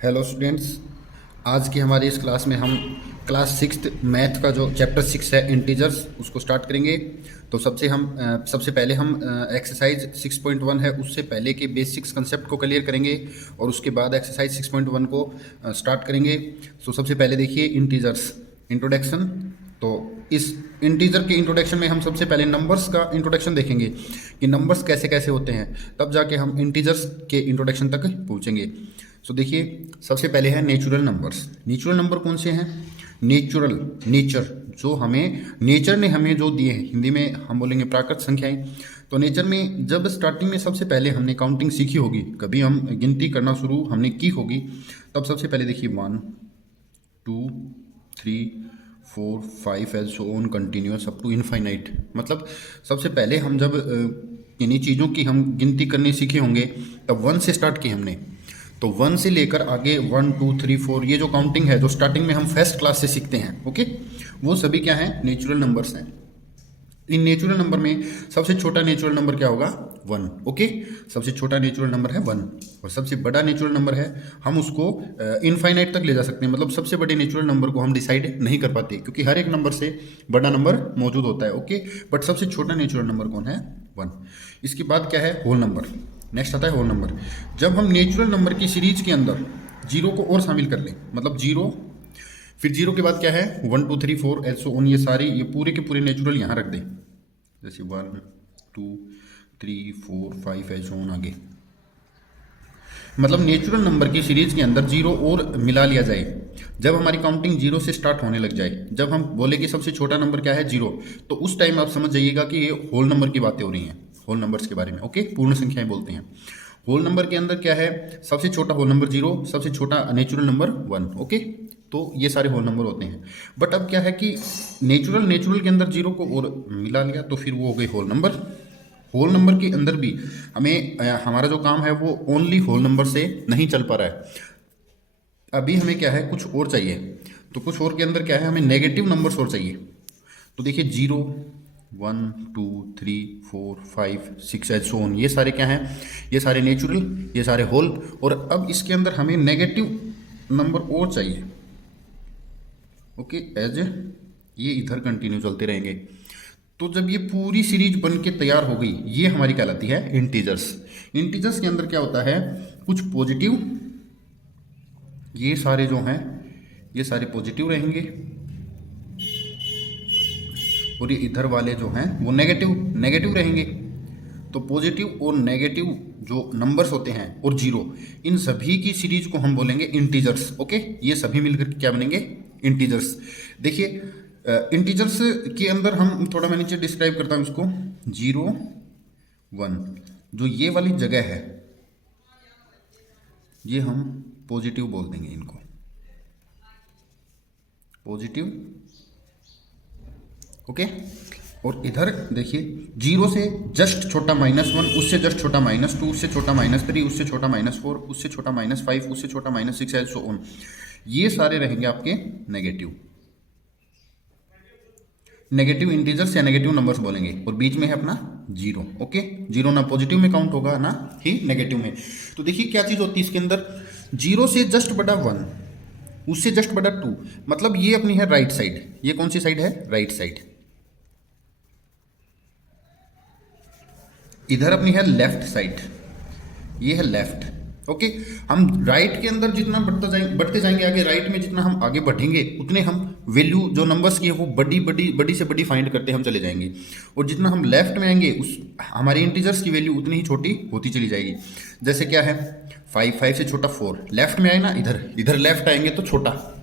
Hello students. आज की हमारी इस क्लास में हम क्लास सिक्स्थ मैथ का जो चैप्टर 6 है इंटीजर्स उसको स्टार्ट करेंगे। तो सबसे पहले हम एक्सरसाइज 6.1 है उससे पहले के बेसिक्स कंसेप्ट को क्लियर करेंगे और उसके बाद एक्सरसाइज 6.1 को स्टार्ट करेंगे। तो सबसे पहले देखिए इंटीजर्स इंट्रोडक्शन। तो इस इंटीजर के इंट्रोडक्शन में हम सबसे पहले नंबर्स का इंट्रोडक्शन देखेंगे कि नंबर्स कैसे कैसे होते हैं, तब जाके हम इंटीजर्स के इंट्रोडक्शन तक पहुँचेंगे। सो देखिए, सबसे पहले है नेचुरल नंबर्स। नेचुरल नंबर कौन से हैं? नेचर जो हमें नेचर ने हमें जो दिए हैं, हिंदी में हम बोलेंगे प्राकृत संख्याएं। तो नेचर में जब स्टार्टिंग में सबसे पहले हमने काउंटिंग सीखी होगी, कभी हम गिनती करना शुरू हमने की होगी, तब सबसे पहले देखिए 1 2 3 4 5 as so on continuous up to infinite. मतलब सबसे पहले हम जब इन्हीं चीज़ों की हम गिनती करनी सीखे होंगे तब 1 से स्टार्ट की हमने। तो 1 से लेकर आगे 1 2 3 4 ये जो काउंटिंग है जो स्टार्टिंग में हम फर्स्ट क्लास से सीखते हैं, ओके, वो सभी क्या है? नेचुरल नंबर्स हैं। इन नेचुरल नंबर में सबसे छोटा नेचुरल नंबर क्या होगा? 1, ओके। सबसे छोटा नेचुरल नंबर है 1 और सबसे बड़ा नेचुरल नंबर है, हम उसको इनफाइनाइट तक ले जा सकते हैं। मतलब सबसे बड़े नेचुरल नंबर को हम डिसाइड नहीं कर पाते क्योंकि हर एक नंबर से बड़ा नंबर मौजूद होता है, ओके। बट सबसे छोटा नेचुरल नंबर कौन है? 1। इसके बाद क्या है? Whole number. नेक्स्ट आता है होल नंबर। जब हम नेचुरल नंबर की सीरीज के अंदर जीरो को और शामिल कर लें, मतलब जीरो, फिर जीरो के बाद क्या है? 1 2 3 4 एल्सो ऑन, ये सारे ये पूरे के पूरे नेचुरल यहाँ रख दें, जैसे 1 2 3 4 5 एल्सो ऑन आगे। मतलब नेचुरल नंबर की सीरीज के अंदर जीरो और मिला लिया जाए। जब हमारी काउंटिंग जीरो से स्टार्ट होने लग जाए, जब हम बोले कि सबसे छोटा नंबर क्या है? जीरो, तो उस टाइम आप समझ जाइएगा कि ये होल नंबर की बातें हो रही हैं, होल नंबर्स के बारे में, ओके। पूर्ण संख्याएं बोलते हैं। होल नंबर के अंदर क्या है? सबसे छोटा होल नंबर जीरो, सबसे छोटा नेचुरल नंबर 1, ओके। तो ये सारे होल नंबर होते हैं। बट अब क्या है कि नेचुरल के अंदर जीरो को और मिला लिया तो फिर वो हो गए होल नंबर। होल नंबर के अंदर भी हमें हमारा जो काम है वो ओनली होल नंबर से नहीं चल पा रहा है। अभी हमें क्या है? कुछ और चाहिए। तो कुछ और के अंदर क्या है? हमें नेगेटिव नंबर्स और चाहिए। तो देखिए 0 1 2 3 4 5 6 एंड सो ऑन, ये सारे क्या हैं? ये सारे नेचुरल, ये सारे होल। और अब इसके अंदर हमें नेगेटिव नंबर और चाहिए, ओके, एज ये इधर कंटिन्यू चलते रहेंगे। तो जब ये पूरी सीरीज बन के तैयार हो गई, ये हमारी कहलाती है इंटीजर्स। इंटीजर्स के अंदर क्या होता है? कुछ पॉजिटिव, ये सारे जो हैं ये सारे पॉजिटिव रहेंगे और ये इधर वाले जो हैं वो नेगेटिव रहेंगे। तो पॉजिटिव और नेगेटिव जो नंबर्स होते हैं और जीरो, इन सभी की सीरीज को हम बोलेंगे इंटीजर्स, ओके। ये सभी मिलकर क्या बनेंगे? इंटीजर्स। देखिए इंटीजर्स के अंदर हम थोड़ा, मैं नीचे डिस्क्राइब करता हूँ इसको। 0 1, जो ये वाली जगह है ये हम पॉजिटिव बोल देंगे, इनको पॉजिटिव, ओके। और इधर देखिए 0 से जस्ट छोटा -1, उससे जस्ट छोटा -2, उससे छोटा -3, उससे छोटा -4, उससे छोटा -5, उससे छोटा -6 एंड सो ऑन। ये सारे रहेंगे आपके नेगेटिव इंटीजर्स या नेगेटिव नंबर्स बोलेंगे। और बीच में है अपना जीरो, ओके। जीरो ना पॉजिटिव में काउंट होगा ना ही नेगेटिव में। तो देखिए क्या चीज़ होती है इसके अंदर? 0 से जस्ट बड़ा 1, उससे जस्ट बड़ा 2, मतलब ये अपनी है राइट साइड। ये कौन सी साइड है? Right side. इधर अपनी है लेफ्ट साइड, ये है लेफ्ट, ओके। हम राइट के अंदर जितना बढ़ते जाएंगे आगे, राइट में जितना हम आगे बढ़ेंगे उतने हम वैल्यू जो नंबर्स की है वो बड़ी से बड़ी फाइंड करते हम चले जाएंगे। और जितना हम लेफ्ट में आएंगे उस हमारे इंटीजर्स की वैल्यू उतनी ही छोटी होती चली जाएगी। जैसे क्या है? 5 से छोटा 4, लेफ्ट में आए ना, इधर लेफ्ट आएंगे तो छोटा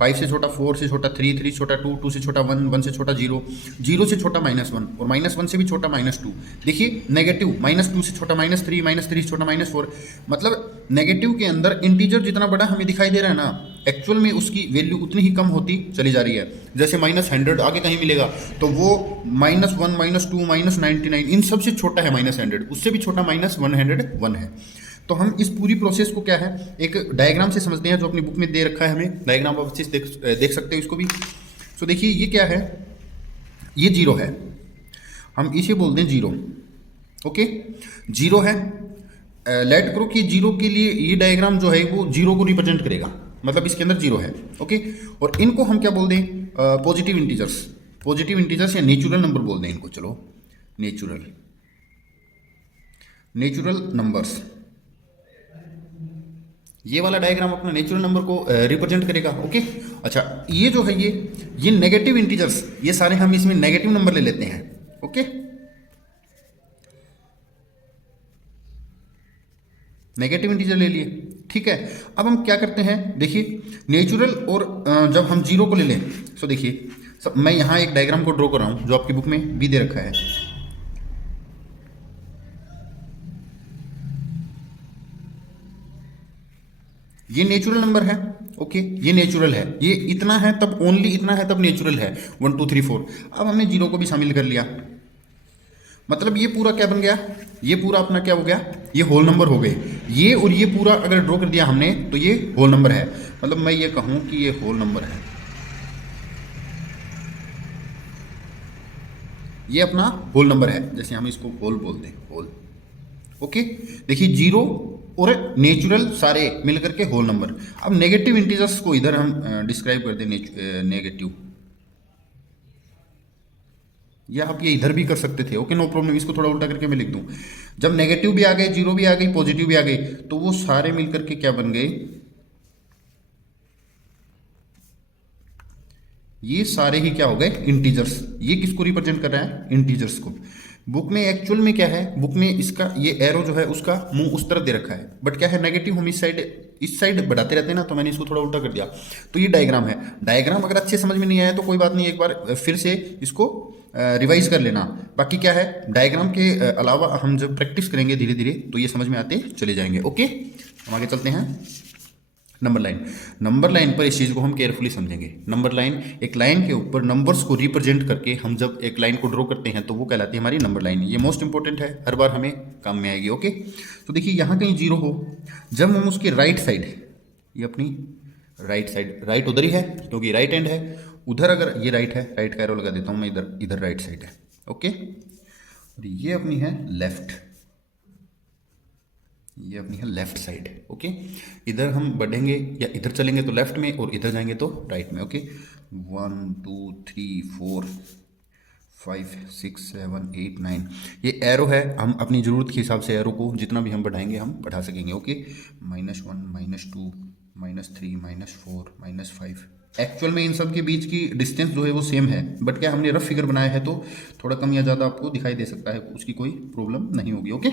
5 से छोटा 4, से छोटा 3, 3 से छोटा 2, 2 से छोटा 1, 1 से छोटा 0, 0 से छोटा -1 और -1 से भी छोटा -2। देखिए नेगेटिव, -2 से छोटा -3, -3 से छोटा -4। मतलब नेगेटिव के अंदर इंटीजर जितना बड़ा हमें दिखाई दे रहा है ना, एक्चुअल में उसकी वैल्यू उतनी ही कम होती चली जा रही है। जैसे -100 आगे कहीं मिलेगा तो वो -1 -2 -99 इन सबसे छोटा है -100, उससे भी छोटा -101 है। तो हम इस पूरी प्रोसेस को क्या है एक डायग्राम से समझते हैं, जो अपनी बुक में दे रखा है हमें। डायग्राम आप अच्छे से देख सकते हो इसको भी। तो देखिए ये क्या है? ये 0 है, हम इसे बोलते हैं 0, ओके। 0 है लेट करो कि जीरो के लिए ये डायग्राम जो है वो जीरो को रिप्रेजेंट करेगा, मतलब इसके अंदर जीरो है। ओके, और इनको हम क्या बोल दें, पॉजिटिव इंटीजर्स, पॉजिटिव इंटीजर्स या नेचुरल नंबर बोल दें इनको। चलो नेचुरल, नेचुरल नंबर्स, ये वाला डायग्राम अपना नेचुरल नंबर को रिप्रेजेंट करेगा। ओके, अच्छा ये जो है ये नेगेटिव इंटीजर्स, ये सारे हम इसमें नेगेटिव नंबर ले लेते हैं। ओके, नेगेटिव इंटीजर ले लिए, ठीक है। अब हम क्या करते हैं, देखिए नेचुरल और जब हम जीरो को ले लें तो देखिए मैं यहाँ एक डायग्राम को ड्रॉ कर रहा हूँ जो आपकी बुक में भी दे रखा है। ये नेचुरल नंबर है। ओके, ये नेचुरल है, ये इतना है तब, ओनली इतना है तब नेचुरल है, 1 2 3 4। अब हमने जीरो को भी शामिल कर लिया, मतलब ये पूरा क्या बन गया, ये पूरा अपना क्या हो गया, ये होल नंबर हो गए। ये और ये पूरा अगर ड्रॉ कर दिया हमने तो ये होल नंबर है, मतलब मैं ये कहूं कि ये होल नंबर है, ये अपना होल नंबर है, जैसे हम इसको होल बोलते हैं, होल। ओके, देखिए जीरो और नेचुरल सारे मिलकर के होल नंबर। अब नेगेटिव इंटीजर्स को इधर हम डिस्क्राइब कर दें, नेगेटिव, या आप ये इधर भी कर सकते थे। ओके, नो प्रॉब्लम, इसको थोड़ा उल्टा करके मैं लिख दूं। जब नेगेटिव भी आ गए, जीरो भी आ गई, पॉजिटिव भी आ गई, तो वो सारे मिलकर के क्या बन गए, ये सारे ही क्या हो गए, इंटीजर्स। ये किसको रिप्रेजेंट कर रहा है, इंटीजर्स को। बुक में एक्चुअल में क्या है, बुक में इसका ये एरो जो है उसका मुंह उस तरफ दे रखा है, बट क्या है नेगेटिव हम इस साइड बढ़ाते रहते हैं ना, तो मैंने इसको थोड़ा उल्टा कर दिया। तो ये डायग्राम है। डायग्राम अगर अच्छे समझ में नहीं आया तो कोई बात नहीं, एक बार फिर से इसको रिवाइज कर लेना। बाकी क्या है, डायग्राम के अलावा हम जब प्रैक्टिस करेंगे धीरे धीरे तो ये समझ में आते चले जाएंगे। ओके, हम आगे चलते हैं। नंबर लाइन, नंबर लाइन पर इस चीज़ को हम केयरफुली समझेंगे। नंबर लाइन, एक लाइन के ऊपर नंबर्स को रिप्रेजेंट करके हम जब एक लाइन को ड्रॉ करते हैं तो वो कहलाती है हमारी नंबर लाइन। ये मोस्ट इंपॉर्टेंट है, हर बार हमें काम में आएगी। ओके, तो देखिए यहाँ कहीं जीरो हो, जब हम उसके राइट साइड, ये अपनी राइट साइड, राइट उधर ही है क्योंकि राइट हैंड है, उधर अगर ये राइट है, राइट का एरो लगा देता हूँ मैं, इधर इधर राइट साइड है। ओके, और ये अपनी है लेफ्ट, ये अपनी है लेफ्ट साइड। ओके, इधर हम बढ़ेंगे या इधर चलेंगे तो लेफ्ट में, और इधर जाएंगे तो राइट में। ओके, 1 2 3 4 5 6 7 8 9, ये एरो है, हम अपनी ज़रूरत के हिसाब से एरो को जितना भी हम बढ़ाएंगे हम बढ़ा सकेंगे। ओके, -1 -2 -3 -4 -5। एक्चुअल में इन सब के बीच की डिस्टेंस जो है वो सेम है, बट क्या हमने रफ फिगर बनाया है तो थोड़ा कम या ज़्यादा आपको दिखाई दे सकता है, उसकी कोई प्रॉब्लम नहीं होगी। ओके,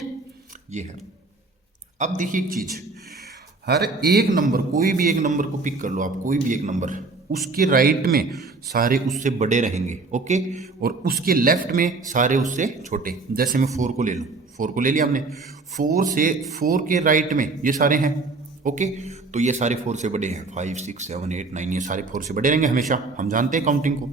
ये है। अब देखिए एक चीज, हर एक नंबर, कोई भी एक नंबर को पिक कर लो आप, कोई भी एक नंबर, उसके राइट में सारे उससे बड़े रहेंगे। ओके, और उसके लेफ्ट में सारे उससे छोटे। जैसे मैं 4 को ले लूँ, 4 को ले लिया हमने, 4 के राइट में ये सारे हैं। ओके, तो ये सारे 4 से बड़े हैं, 5 6 7 8 9, ये सारे 4 से बड़े रहेंगे हमेशा, हम जानते हैं काउंटिंग को।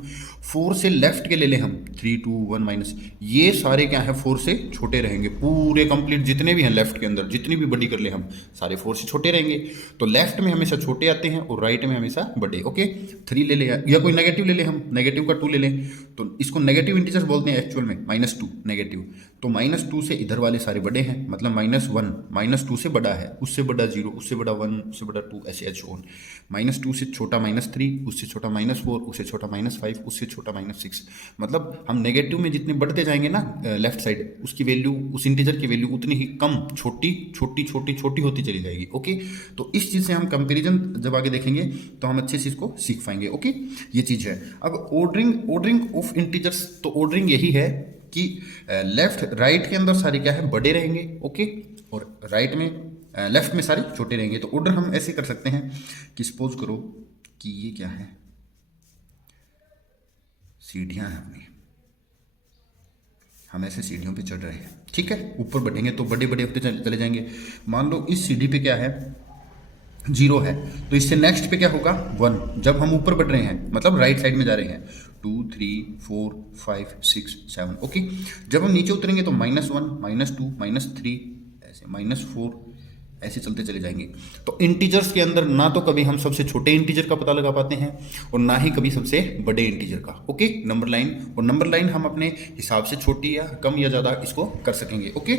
4 से लेफ्ट के ले लें हम, 3 2 1 माइनस, ये सारे क्या है 4 से छोटे रहेंगे। पूरे कंप्लीट जितने भी हैं लेफ्ट के अंदर, जितनी भी बड़ी कर ले हम, सारे 4 से छोटे रहेंगे। तो लेफ्ट में हमेशा छोटे आते हैं और राइट में हमेशा बड़े। ओके, 3 ले लें या कोई नेगेटिव ले लें हम, नेगेटिव का 2 ले लें, तो इसको नेगेटिव इंटीजर्स बोलते हैं एक्चुअल में, -2 नेगेटिव। तो -2 से इधर वाले सारे बड़े हैं, मतलब -1 -2 से बड़ा है, उससे बड़ा 0, उससे बड़ा 1, उससे बड़ा 2, ऐसे एच ऑन। -2 से छोटा -3, उससे छोटा -4, उससे छोटा -5, उससे छोटा -6। मतलब हम नेगेटिव में जितने बढ़ते जाएंगे ना लेफ्ट साइड, उसकी वैल्यू, उस इंटीजर की वैल्यू उतनी ही कम, छोटी छोटी छोटी छोटी होती चली जाएगी। ओके, तो इस चीज़ से हम कंपेरिजन जब आगे देखेंगे तो हम अच्छे से इसको सीख पाएंगे। ओके, ये चीज़ है। अब ऑर्डरिंग ऑफ इंटीजर्स, तो ऑर्डरिंग यही है कि लेफ्ट राइट के अंदर सारे क्या है बड़े रहेंगे। ओके, और राइट में लेफ्ट में सारे छोटे रहेंगे। तो ऑर्डर हम ऐसे कर सकते हैं कि सपोज करो कि ये क्या है, सीढ़ियां हैं अपनी, हम ऐसे सीढ़ियों पे चढ़ रहे हैं, ठीक है। ऊपर बढ़ेंगे तो बड़े बड़े होते चले जाएंगे। मान लो इस सीढ़ी पे क्या है, 0 है, तो इससे नेक्स्ट पे क्या होगा 1। जब हम ऊपर बढ़ रहे हैं मतलब राइट साइड में जा रहे हैं, 2 3 4 5 6 7। ओके, जब हम नीचे उतरेंगे तो -1 -2 -3, ऐसे -4 ऐसे चलते चले जाएंगे। तो इंटीजर्स के अंदर ना तो कभी हम सबसे छोटे इंटीजर का पता लगा पाते हैं और ना ही कभी सबसे बड़े इंटीजर का। ओके, नंबर लाइन, और नंबर लाइन हम अपने हिसाब से छोटी या कम या ज़्यादा इसको कर सकेंगे। ओके,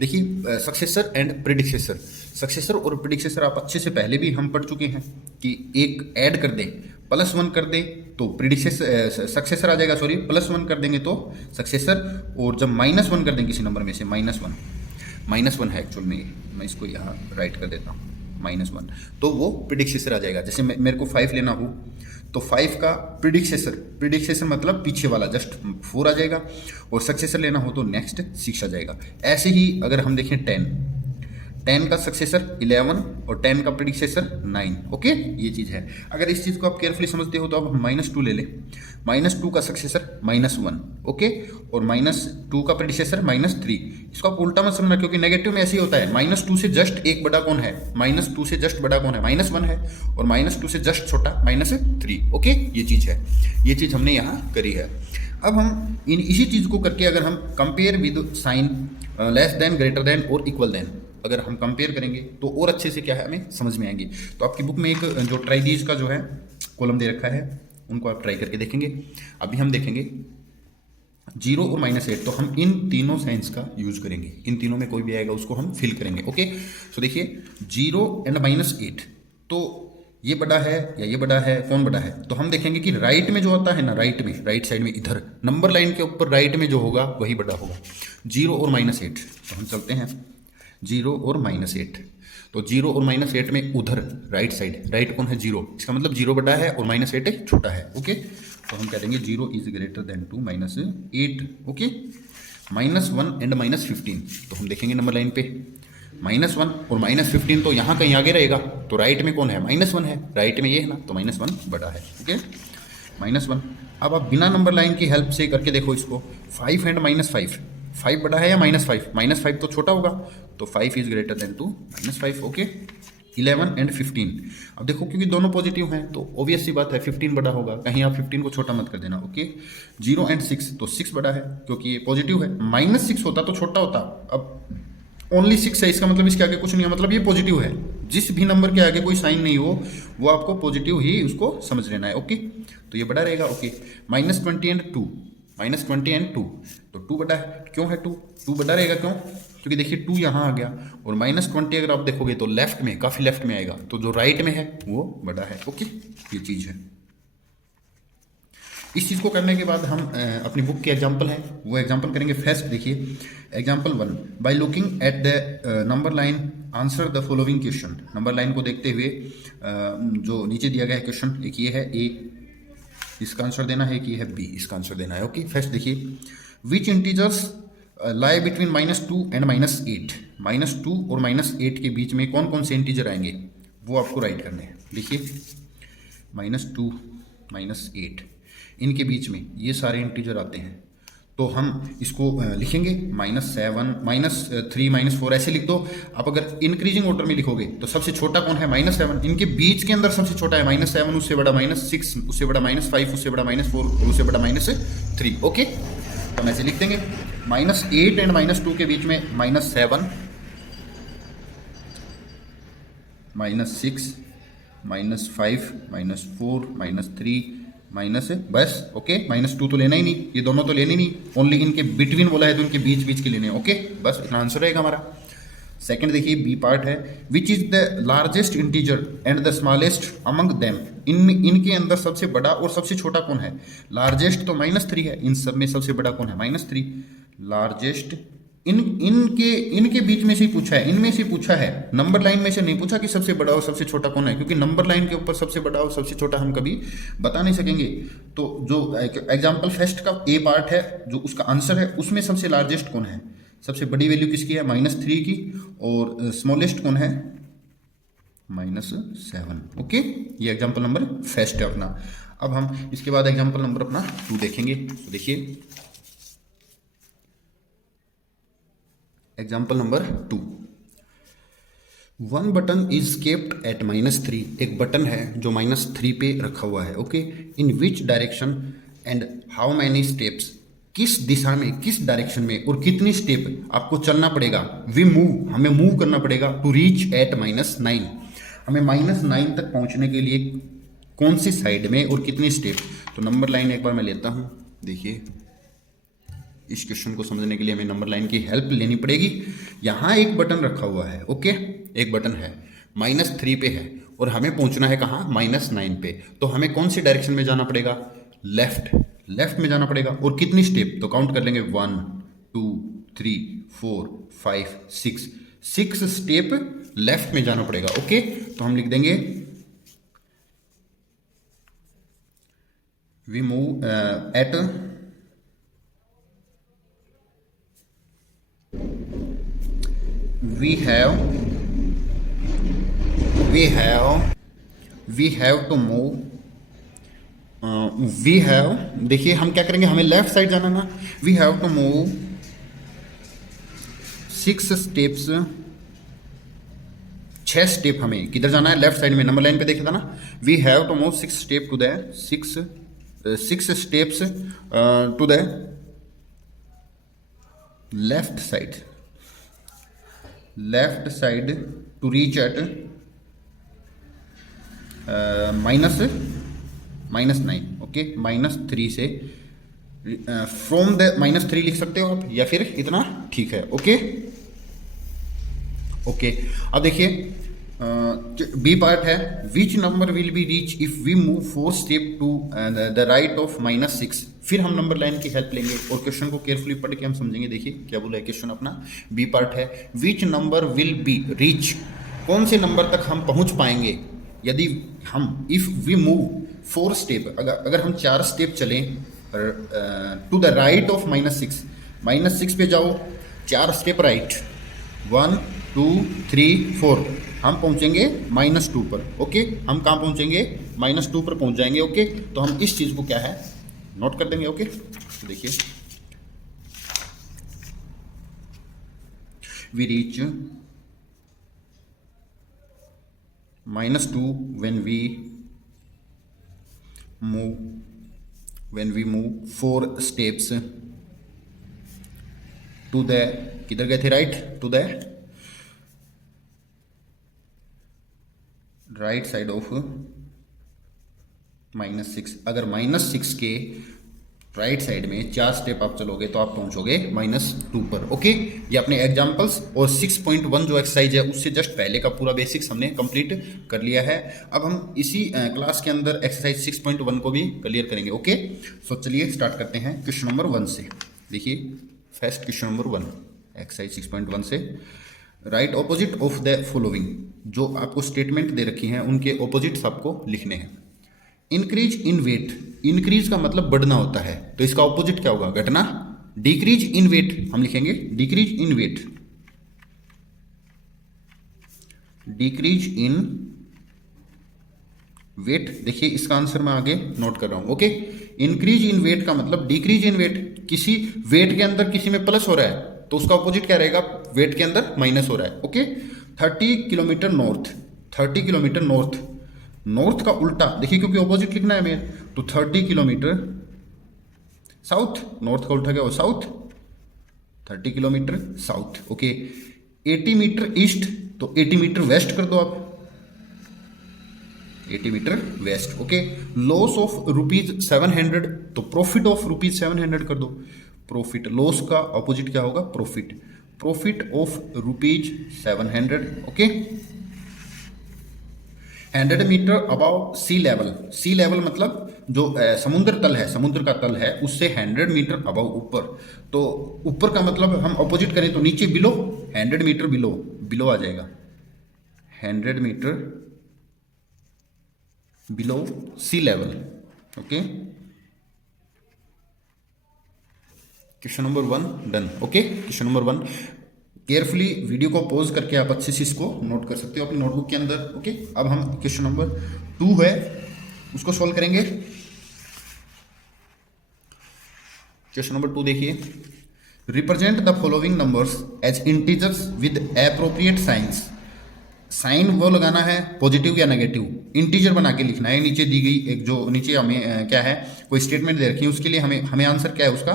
देखिए सक्सेसर एंड प्रिडिक्सेसर। सक्सेसर और प्रिडिक्सेसर आप अच्छे से पहले भी हम पढ़ चुके हैं कि एक ऐड कर दें +1 कर दें तो प्रिडिक्सेसर सक्सेसर आ जाएगा, सॉरी +1 कर देंगे तो सक्सेसर, और जब -1 कर दें किसी नंबर में से -1 है एक्चुअल में, मैं इसको यहाँ राइट कर देता हूँ -1, तो वो प्रिडिक्सेसर आ जाएगा। जैसे मेरे को 5 लेना हो तो 5 का प्रिडिक्सेसर मतलब पीछे वाला जस्ट 4 आ जाएगा, और सक्सेसर लेना हो तो नेक्स्ट 6 आ जाएगा। ऐसे ही अगर हम देखें 10 का सक्सेसर 11 और 10 का प्रिडिक्सेसर 9। ओके, ये चीज़ है। अगर इस चीज़ को आप केयरफुली समझते हो तो आप -2 ले लें, -2 का सक्सेसर -1, ओके, और -2 का प्रिडिक्सेसर -3। इसको आप उल्टा मत समझना, क्योंकि नेगेटिव में ऐसे ही होता है। -2 से जस्ट एक बड़ा कौन है, -2 से जस्ट बड़ा कौन है, -1 है, और -2 से जस्ट छोटा -3। ओके, ये चीज़ है, ये चीज़ हमने यहाँ करी है। अब हम इसी चीज़ को करके अगर हम compare with sign less than, greater than और इक्वल देन अगर हम कंपेयर करेंगे तो और अच्छे से क्या है हमें समझ में आएंगी। तो आपकी बुक में एक जो ट्राई दीज का जो है कॉलम दे रखा है, उनको आप ट्राई करके देखेंगे। अभी हम देखेंगे 0 और -8, तो हम इन तीनों साइंस का यूज करेंगे। इन तीनों में कोई भी आएगा उसको हम फिल करेंगे। ओके, सो देखिए 0 एंड -8, तो ये बड़ा है या ये बड़ा है, कौन बड़ा है? तो हम देखेंगे कि राइट में जो आता है ना, राइट साइड में इधर नंबर लाइन के ऊपर राइट में जो होगा वही बड़ा होगा। 0 और -8, तो हम चलते हैं 0 और -8, तो 0 और -8 में उधर राइट साइड, राइट कौन है 0, इसका मतलब 0 बड़ा है और -8 छोटा है। ओके, तो हम कह देंगे 0 is greater than to -8। Okay, -1 and -15, तो हम देखेंगे नंबर लाइन पे -1 और -15 तो यहाँ कहीं आगे रहेगा, तो राइट में कौन है, -1 है, राइट में ये है ना, तो -1 बड़ा है। ओके, -1। अब आप बिना नंबर लाइन की हेल्प से करके देखो इसको, 5 एंड -5, 5 बड़ा है या -5, -5 तो छोटा होगा, तो 5 is greater than to -5। Okay, 11 and 15, अब देखो क्योंकि दोनों पॉजिटिव हैं तो ऑब्वियस सी बात है 15 बड़ा होगा, कहीं आप 15 को छोटा मत कर देना। ओके, 0 एंड 6, तो 6 बड़ा है क्योंकि ये पॉजिटिव है, -6 होता तो छोटा होता, अब ओनली 6 है, इसका मतलब इसके आगे कुछ नहीं है, मतलब ये पॉजिटिव है। जिस भी नंबर के आगे कोई साइन नहीं हो वो आपको पॉजिटिव ही उसको समझ लेना है। ओके, तो ये बड़ा रहेगा। ओके, -20 एंड 2, -20 एंड 2, तो 2 बड़ा है, क्यों है 2 बड़ा रहेगा, क्यों? क्योंकि देखिए 2 यहाँ आ गया, और -20 अगर आप देखोगे तो लेफ्ट में, काफ़ी लेफ्ट में आएगा, तो जो राइट में है वो बड़ा है। ओके, ये चीज़ है। इस चीज़ को करने के बाद हम अपनी बुक के एग्जाम्पल हैं वो एग्जाम्पल करेंगे। फर्स्ट देखिए example 1, by looking at the number line answer the following question. Number line को देखते हुए जो नीचे दिया गया है क्वेश्चन, एक ये है ए, इसका आंसर देना है, कि ये है बी, इसका आंसर देना है। ओके, फर्स्ट देखिए विच इंटीजर्स लाई बिटवीन -2 एंड -8, -2 और -8 के बीच में कौन कौन से इंटीजर आएंगे वो आपको राइट करने हैं। देखिए -2 -8 इनके बीच में ये सारे इंटीजर आते हैं, तो हम इसको लिखेंगे -7 -3 -4 ऐसे लिख दो। आप अगर इंक्रीजिंग ऑर्डर में लिखोगे तो सबसे छोटा कौन है, -7, इनके बीच के अंदर सबसे छोटा है -7, उससे बड़ा -6, उससे बड़ा -5, उससे बड़ा -4 और उससे बड़ा -3। ओके, तो हम ऐसे लिख देंगे -8 एंड -2 के बीच में -7 -6 -5 -4 -3 बस। ओके, -2 तो लेना ही नहीं, ये दोनों तो लेने नहीं, ओनली इनके बिटवीन बोला है तो इनके बीच बीच के लेने। ओके, बस इतना आंसर रहेगा हमारा। सेकंड देखिए बी पार्ट है, which is the largest integer and the smallest among them. इनके अंदर सबसे बड़ा और सबसे छोटा कौन है? लार्जेस्ट तो -3 है, इन सब में सबसे बड़ा कौन है? -3। लार्जेस्ट इनके बीच में से ही पूछा है, इनमें से पूछा है, नंबर लाइन में से नहीं पूछा कि सबसे बड़ा और सबसे छोटा कौन है, क्योंकि नंबर लाइन के ऊपर सबसे बड़ा और सबसे छोटा हम कभी बता नहीं सकेंगे। तो जो एग्जाम्पल फर्स्ट का ए पार्ट है जो उसका आंसर है, उसमें सबसे लार्जेस्ट कौन है, सबसे बड़ी वैल्यू किसकी है? -3 की, और स्मॉलेस्ट कौन है? -7। ओके, ये एग्जाम्पल नंबर फर्स्ट है अपना। अब हम इसके बाद एग्जाम्पल नंबर अपना 2 देखेंगे। तो देखिए example number 2, 1 button is kept at -3, एक बटन है जो -3 पे रखा हुआ है। Okay, in which direction and how many steps किस दिशा में, किस डायरेक्शन में और कितनी स्टेप आपको चलना पड़ेगा। वी मूव, हमें मूव करना पड़ेगा टू रीच एट -9, हमें -9 तक पहुंचने के लिए कौन सी साइड में और कितनी स्टेप। तो नंबर लाइन एक बार मैं लेता हूं। देखिए, इस क्वेश्चन को समझने के लिए हमें नंबर लाइन की हेल्प लेनी पड़ेगी। यहाँ एक बटन रखा हुआ है, ओके, एक बटन है, -3 पे है और हमें पहुंचना है कहाँ, -9 पे। तो हमें कौन सी डायरेक्शन में जाना पड़ेगा, लेफ्ट में जाना पड़ेगा। और कितनी स्टेप, तो काउंट कर लेंगे 1 2 3 4 5 6 स्टेप लेफ्ट में जाना पड़ेगा, ओके। तो हम लिख देंगे we move at we have to move, we have, देखिए हम क्या करेंगे, हमें लेफ्ट साइड जाना ना। We have to move 6 steps, 6 step हमें किधर जाना है, लेफ्ट साइड में। नंबर लाइन पे देखा था ना, we have to move 6 step to the 6 steps to the left side to reach at -9, okay. -3 से, फ्रॉम द -3 लिख सकते हो आप, या फिर इतना, ठीक है, ओके। अब देखिए बी पार्ट है, which number will be reach if we move 4 step to the right of -6। फिर हम नंबर लाइन की हेल्प लेंगे और क्वेश्चन को केयरफुली पढ़ के हम समझेंगे। देखिए क्या बोला है क्वेश्चन अपना, बी पार्ट है, which number will be reach, कौन से नंबर तक हम पहुंच पाएंगे यदि हम, इफ वी मूव 4 स्टेप, अगर हम 4 स्टेप चलें टू द राइट ऑफ -6 पे जाओ, 4 स्टेप राइट, 1 2 3 4, हम पहुंचेंगे -2 पर, ओके। हम कहाँ पहुंचेंगे, -2 पर पहुंच जाएंगे, ओके। तो हम इस चीज़ को क्या है, नोट कर देंगे, ओके। तो देखिए, we reach -2 when we move 4 steps to the, किधर गए थे, right, to the right side of -6। अगर -6 के राइट साइड में 4 स्टेप आप चलोगे तो आप पहुंचोगे -2 पर, ओके। ये अपने एग्जांपल्स और 6.1 जो एक्सरसाइज है उससे जस्ट पहले का पूरा बेसिक्स हमने कंप्लीट कर लिया है। अब हम इसी क्लास के अंदर एक्सरसाइज 6.1 को भी क्लियर करेंगे, ओके। सो चलिए स्टार्ट करते हैं क्वेश्चन नंबर 1 से। देखिए फर्स्ट क्वेश्चन नंबर 1 एक्सरसाइज 6.1 से, right opposite of the following, जो आपको स्टेटमेंट दे रखी हैं उनके ऑपोजिट्स आपको लिखने हैं। इंक्रीज इन वेट, इंक्रीज का मतलब बढ़ना होता है, तो इसका ऑपोजिट क्या होगा, घटना। डिक्रीज इन वेट हम लिखेंगे decrease in weight, decrease in weight. देखिए इसका आंसर मैं आगे नोट कर रहा हूं, ओके। इंक्रीज इन वेट का मतलब डिक्रीज इन वेट, किसी वेट के अंदर किसी में प्लस हो रहा है तो उसका ऑपोजिट क्या रहेगा, वेट के अंदर माइनस हो रहा है, okay. 30 kilometre north, 30 kilometre north, north का उल्टा देखिए क्योंकि ऑपोजिट लिखना है हमें, तो 30 किलोमीटर साउथ, नॉर्थ का उल्टा क्या हो, south, 30 kilometre south, okay. 80 metre east, तो 80 मीटर वेस्ट कर दो आप, 80 metre west, okay. Loss of ₹700, तो प्रॉफिट ऑफ ₹700 कर दो, प्रॉफिट, लॉस का ऑपोजिट क्या होगा, profit, profit of ₹700, okay. 100 metre above sea level, sea level मतलब जो समुद्र तल है, समुद्र का तल है उससे 100 मीटर अबाव ऊपर, तो ऊपर का मतलब हम ऑपोजिट करें तो नीचे बिलो, 100 मीटर बिलो, बिलो आ जाएगा, 100 metre below sea level, okay. Question number 1 done, okay. Question number 1 carefully video को पॉज करके आप अच्छे से इसको नोट कर सकते हो अपनी नोटबुक के अंदर, ओके। अब हम क्वेश्चन नंबर 2 है उसको सॉल्व करेंगे। क्वेश्चन नंबर 2 देखिए, represent the following numbers as integers with appropriate signs. Sign वो लगाना है पॉजिटिव या नेगेटिव, इंटीजर बना के लिखना है। नीचे दी गई एक जो नीचे हमें क्या है कोई स्टेटमेंट दे रखी है, उसके लिए हमें हमें आंसर क्या है उसका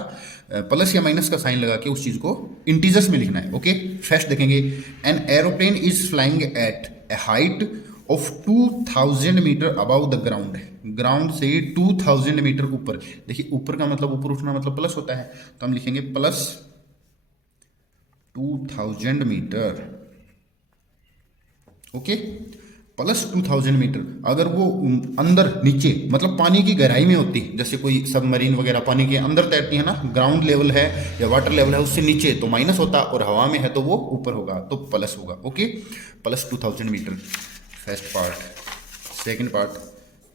प्लस या माइनस का साइन लगा के उस चीज़ को इंटीजर्स में लिखना है। ओके, फर्स्ट देखेंगे, an aeroplane is flying at a height of 2000 metre above the ground. Ground से 2000 मीटर ऊपर, देखिए ऊपर का मतलब ऊपर उठना मतलब प्लस होता है, तो हम लिखेंगे plus 2000 metre. Okay, plus 2000 metre. अगर वो अंदर नीचे मतलब पानी की गहराई में होती, जैसे कोई सबमरीन वगैरह पानी के अंदर तैरती है ना, ग्राउंड लेवल है या वाटर लेवल है उससे नीचे, तो माइनस होता, और हवा में है तो वो ऊपर होगा, तो प्लस होगा। Okay, plus 2000 metre first part. Second part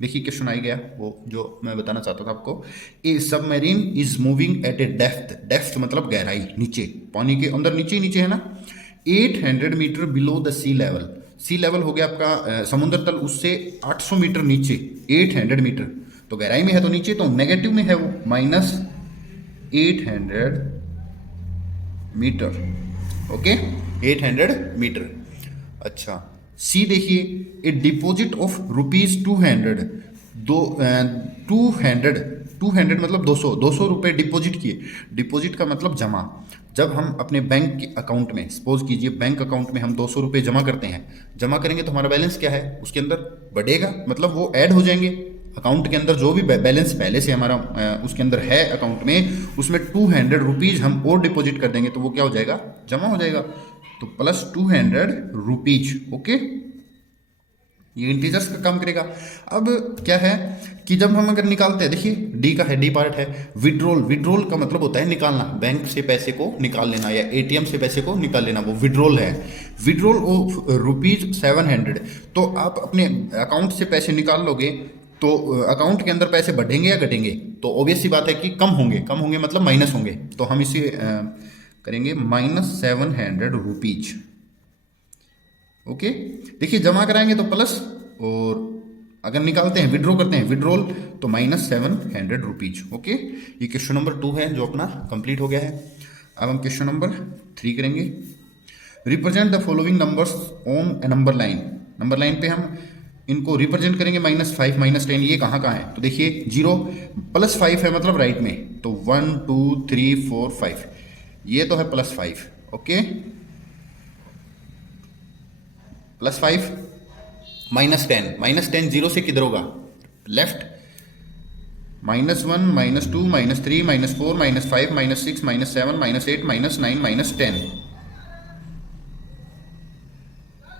देखिए क्वेश्चन आ गया वो जो मैं बताना चाहता था आपको। A submarine is moving at a depth, depth मतलब गहराई, नीचे पानी के अंदर नीचे नीचे है ना, 800 metre below the sea level. Sea level हो गया आपका समुद्र तल, उससे 800 मीटर नीचे, 800 मीटर, तो गहराई में है तो नीचे, तो नेगेटिव में है वो माइनस 800 मीटर। Okay, 800 metre. अच्छा, सी देखिए, ए डिपॉजिट ऑफ ₹200, 200 मतलब 200 रुपये डिपॉजिट किए। डिपॉजिट का मतलब जमा। जब हम अपने बैंक के अकाउंट में, सपोज कीजिए बैंक अकाउंट में हम 200 रुपये जमा करते हैं, जमा करेंगे तो हमारा बैलेंस क्या है उसके अंदर बढ़ेगा, मतलब वो ऐड हो जाएंगे अकाउंट के अंदर। जो भी बैलेंस पहले से हमारा उसके अंदर है अकाउंट में, उसमें 200 रुपीज़ हम और डिपॉजिट कर देंगे तो वो क्या हो जाएगा, जमा हो जाएगा, तो प्लस 200 रुपीज। ओके, ये इंटीजर्स का काम करेगा। अब क्या है कि जब हम अगर निकालते हैं, देखिए डी का है, डी पार्ट है विड्रॉल। विड्रॉल का मतलब होता है निकालना, बैंक से पैसे को निकाल लेना या एटीएम से पैसे को निकाल लेना, वो विड्रॉल है। विड्रॉल ऑफ ₹700, तो आप अपने अकाउंट से पैसे निकाल लोगे तो अकाउंट के अंदर पैसे बढ़ेंगे या घटेंगे, तो ऑब्वियस सी बात है कि कम होंगे। कम होंगे मतलब माइनस होंगे, तो हम इसे करेंगे -700 रुपीज। ओके, देखिए जमा कराएंगे तो प्लस, और अगर निकालते हैं विड्रॉ करते हैं विड्रॉल तो -700 रुपीज। ओके, ये क्वेश्चन नंबर 2 है जो अपना कंप्लीट हो गया है। अब हम क्वेश्चन नंबर 3 करेंगे। Represent the following numbers on a number line. Number line पे हम इनको रिप्रेजेंट करेंगे -5 -10। ये कहाँ कहाँ है, तो देखिए 0 +5 है मतलब राइट में, तो 1 2 3 4 5, ये तो है +5। ओके, +5 -10, -10 0 से किधर होगा, लेफ्ट, -1 -2 -3 -4 -5 -6 -7 -8 -9 -10।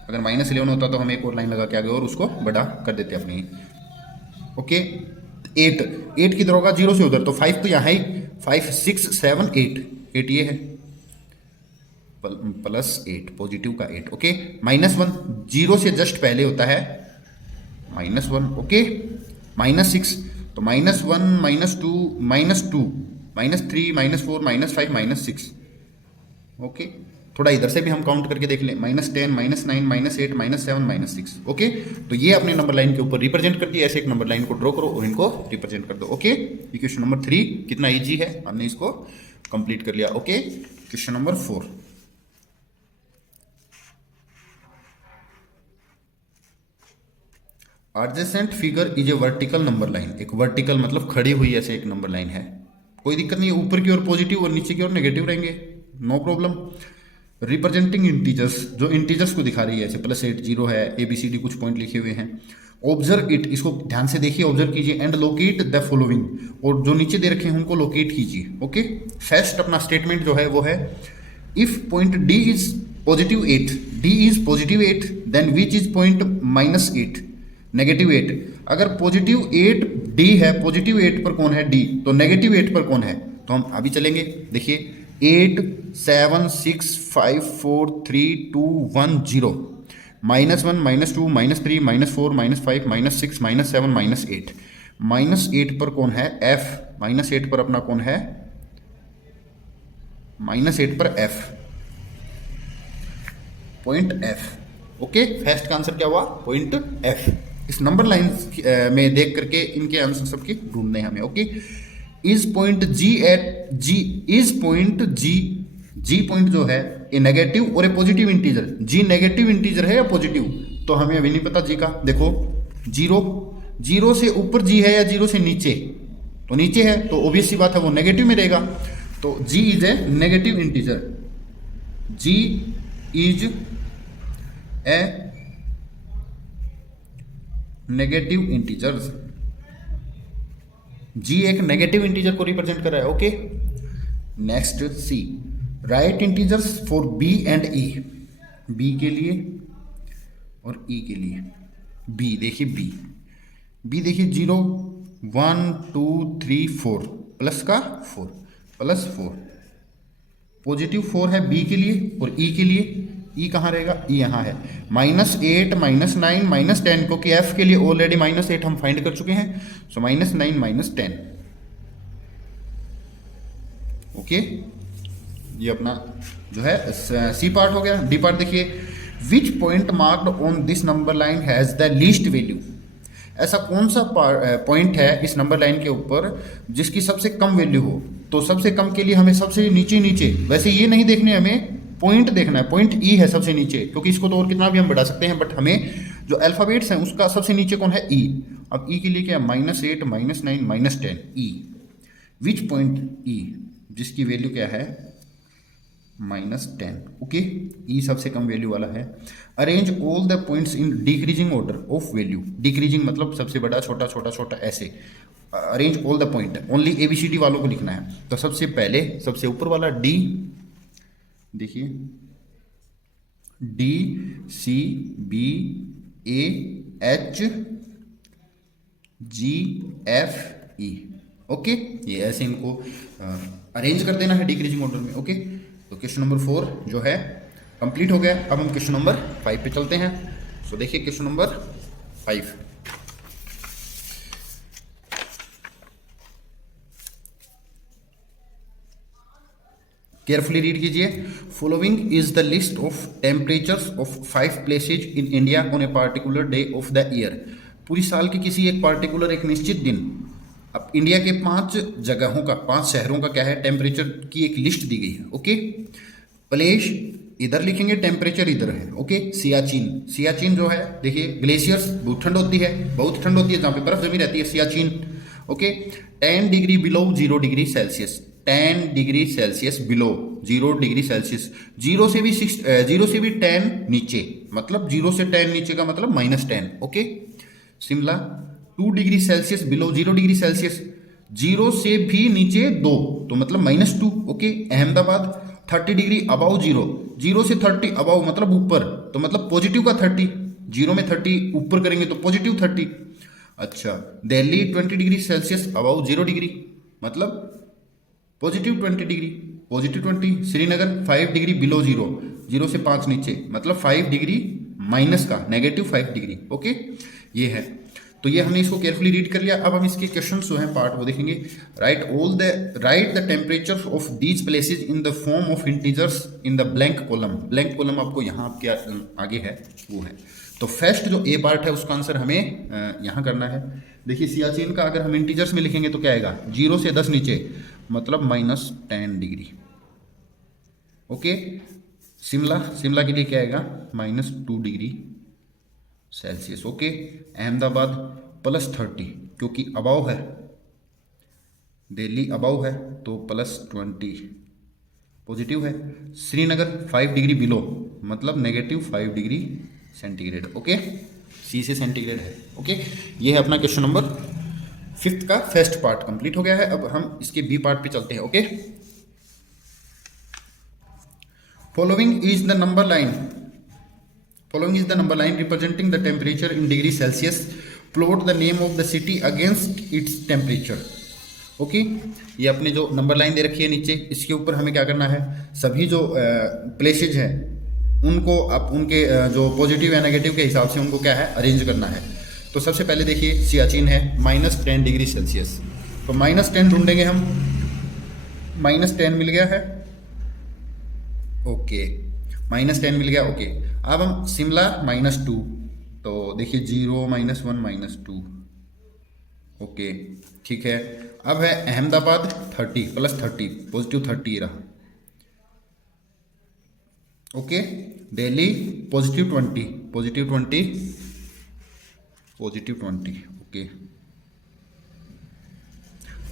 अगर -11 होता तो हम एक और लाइन लगा के आगे और उसको बड़ा कर देते अपनी। ओके, 8 किधर होगा, 0 से उधर, तो 5 तो यहाँ ही, 5 6 7 8 ये है, +8 पॉजिटिव का 8। ओके, -1 0 से जस्ट पहले होता है -1। ओके, -6 तो -1 -2 -2 -3 -4 -5 -6। ओके, थोड़ा इधर से भी हम काउंट करके देख लें, -10 -9 -8 -7 -6। ओके, तो ये अपने नंबर लाइन के ऊपर रिप्रेजेंट कर दिया। ऐसे एक नंबर लाइन को ड्रॉ करो और इनको रिप्रेजेंट कर दो। ओके, ये क्वेश्चन नंबर 3 कितना ईजी है, हमने इसको कंप्लीट कर लिया। Okay, question number 4। Adjacent figure is a vertical number line. एक वर्टिकल मतलब खड़ी हुई ऐसे एक नंबर लाइन है, कोई दिक्कत नहीं है, ऊपर की ओर पॉजिटिव और नीचे की ओर नेगेटिव रहेंगे, नो प्रॉब्लम। रिप्रेजेंटिंग इंटीजर्स, जो इंटीजर्स को दिखा रही है, ऐसे +8 0 है, ABCD कुछ पॉइंट लिखे हुए हैं। ऑब्जर्व इट, इसको ध्यान से देखिए, ऑब्जर्व कीजिए। एंड लोकेट द फॉलोइंग, और जो नीचे दे रखे हैं उनको लोकेट कीजिए। ओके, फर्स्ट अपना स्टेटमेंट जो है वो है, if point D is +8, D is +8, then which is point -8 -8। अगर +8 D है, +8 पर कौन है D, तो -8 पर कौन है, तो हम अभी चलेंगे। देखिए 8 7 6 5 4 3 2 1 0, -1 -2 -3 -4 -5 -6 -7 -8। -8 पर कौन है, F। -8 पर अपना कौन है, -8 पर F, point F। Okay, first का आंसर क्या हुआ, पॉइंट F। इस नंबर लाइन में देख करके इनके आंसर सबके ढूंढने हैं हमें। Okay, is point G at G, is point G, G point जो है ए नेगेटिव और a positive integer, G negative integer है या पॉजिटिव, तो हमें अभी नहीं पता जी का। देखो जीरो, जीरो से ऊपर जी है या जीरो से नीचे, तो नीचे है तो ऑब्वियस सी बात है वो नेगेटिव में रहेगा। तो G is a negative integer, G is a negative integer, G एक नेगेटिव इंटीजर को रिप्रेजेंट कर रहा है। Okay, next C, write integers for B and E, B के लिए और ई के लिए। बी देखिए, बी देखिए 0 1 2 3 4 प्लस का 4 प्लस 4, पॉजिटिव 4 है बी के लिए और ई के लिए। ई कहाँ रहेगा, ई यहाँ है। -8 -9 -10, क्योंकि एफ के लिए ऑलरेडी -8 हम फाइंड कर चुके हैं, सो -9 -10। ओके, ये अपना जो है सी पार्ट हो गया। डी पार्ट देखिए, which point marked on this number line has the least value, ऐसा कौन सा पॉइंट है इस नंबर लाइन के ऊपर जिसकी सबसे कम वैल्यू हो। तो सबसे कम के लिए हमें सबसे नीचे नीचे, वैसे ये नहीं देखने, हमें पॉइंट देखना है। पॉइंट ई है सबसे नीचे, क्योंकि इसको तो और कितना भी हम बढ़ा सकते हैं, बट हमें जो अल्फाबेट्स हैं उसका सबसे नीचे कौन है, ई। अब ई के लिए क्या है, -8 -9 -10, ई। विच पॉइंट ई, जिसकी वैल्यू क्या है -10। ओके, ई सबसे कम वैल्यू वाला है। Arrange all the points in decreasing order of value, decreasing मतलब सबसे बड़ा छोटा छोटा छोटा ऐसे। Arrange all the point, only ABCD वालों को लिखना है। तो सबसे पहले सबसे ऊपर वाला डी, देखिए D C B A H G F E। Okay, ये ऐसे इनको अरेंज कर देना है डिक्रीजिंग ऑर्डर में। ओके, तो क्वेश्चन नंबर 4 जो है कंप्लीट हो गया। अब हम क्वेश्चन नंबर 5 पे चलते हैं। सो देखिए क्वेश्चन नंबर 5, केयरफुली रीड कीजिए। Following is the list of temperatures of 5 places in India on a particular day of the year. पूरी साल के किसी एक पार्टिकुलर एक निश्चित दिन, अब इंडिया के 5 जगहों का, 5 शहरों का क्या है, टेम्परेचर की एक लिस्ट दी गई है। ओके, प्लेस इधर लिखेंगे, टेम्परेचर इधर है। ओके, सियाचिन, सियाचिन जो है देखिए ग्लेशियर्स, बहुत ठंड होती है, बहुत ठंड होती है, जहाँ पे बर्फ जमी रहती है, Siachen. Okay, 10 degree below 0 degree Celsius, 10 degree Celsius below 0 degree Celsius, 0 से भी 10 नीचे, मतलब 0 से 10 नीचे का मतलब -10। Okay, Shimla 2 degree Celsius below 0 degree Celsius, 0 से भी नीचे 2, तो मतलब -2। ओके, अहमदाबाद 30 डिग्री अबाउ 0, 0 से 30 अबाउ मतलब ऊपर, तो मतलब पॉजिटिव का 30, 0 में 30 ऊपर करेंगे तो पॉजिटिव 30। अच्छा, Delhi 20 degree Celsius above 0 degree, मतलब positive 20 degree, positive 20। Srinagar 5 degree below 0, 0 से 5 नीचे, मतलब 5 डिग्री माइनस का -5 डिग्री। ओके, ये है। तो ये हमने इसको केयरफुली रीड कर लिया। अब हम इसके क्वेश्चन जो हैं पार्ट वो देखेंगे। Right the temperature of these places in the form of integers in the blank column. Blank column आपको यहाँ आपके आगे है, वो है। तो फर्स्ट जो ए पार्ट है उसका आंसर हमें यहाँ करना है। देखिए सियाचिन का अगर हम इंटीजर्स में लिखेंगे तो क्या आएगा, 0 से 10 नीचे, मतलब -10 डिग्री। ओके, शिमला के लिए क्या आएगा, -2 डिग्री सेल्सियस। ओके, अहमदाबाद +30, क्योंकि अबाव है, दिल्ली अबाव है तो +20 पॉजिटिव है। श्रीनगर 5 डिग्री बिलो, मतलब -5 डिग्री सेंटीग्रेड। ओके, सी से सेंटीग्रेड है। ओके, ये है अपना क्वेश्चन नंबर 5 का फर्स्ट पार्ट कंप्लीट हो गया है। अब हम इसके बी पार्ट पे चलते हैं। Okay, following is the number line representing the temperature in degree Celsius. Plot the name of the city against its temperature. Okay, ये अपने जो नंबर लाइन दे रखी है नीचे, इसके ऊपर हमें क्या करना है, सभी जो प्लेसेज हैं उनको अब उनके जो पॉजिटिव या नेगेटिव के हिसाब से उनको क्या है अरेंज करना है। तो सबसे पहले देखिए सियाचिन है -10 डिग्री सेल्सियस, तो -10 ढूंढेंगे हम, -10 मिल गया है। ओके, -10 मिल गया। ओके, अब हम शिमला -2, तो देखिए 0 -1 -2। ओके, ठीक है। अब है अहमदाबाद 30 +30 पॉजिटिव 30 रहा, ओके। दिल्ली +20, +20, +20, ओके।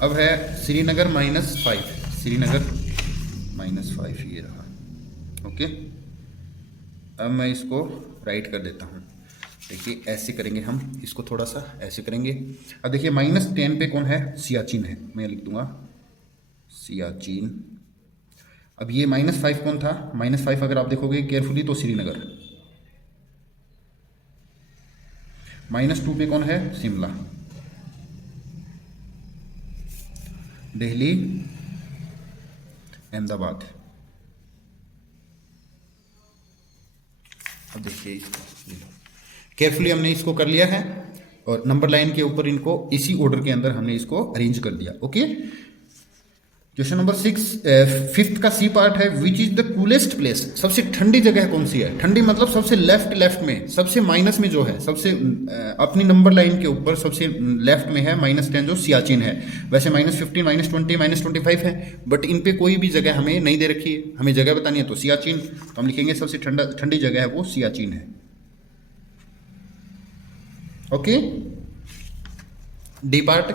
अब है श्रीनगर -5, श्रीनगर -5 ये रहा, ओके। अब मैं इसको राइट कर देता हूँ। देखिए ऐसे करेंगे हम इसको, थोड़ा सा ऐसे करेंगे। अब देखिए -10 पे कौन है, सियाचिन है, मैं लिख दूंगा सियाचिन। अब ये -5 कौन था, -5 अगर आप देखोगे केयरफुली तो श्रीनगर। -2 पे कौन है, शिमला। दिल्ली, अहमदाबाद। अब देखिए इसको केयरफुली हमने इसको कर लिया है और नंबर लाइन के ऊपर इनको इसी ऑर्डर के अंदर हमने इसको अरेंज कर दिया, ओके। क्वेश्चन नंबर 6, 5th का सी पार्ट है, which is the coolest place, सबसे ठंडी जगह कौन सी है। ठंडी मतलब सबसे लेफ्ट में, सबसे माइनस में जो है, सबसे अपनी नंबर लाइन के ऊपर सबसे लेफ्ट में है -10 जो सियाचिन है। वैसे -15, -20, -25 है, बट इन पे कोई भी जगह हमें नहीं दे रखी है, हमें जगह बतानी है तो सियाचिन, तो हम लिखेंगे सबसे ठंडी जगह है वो सियाचिन है, okay. D part,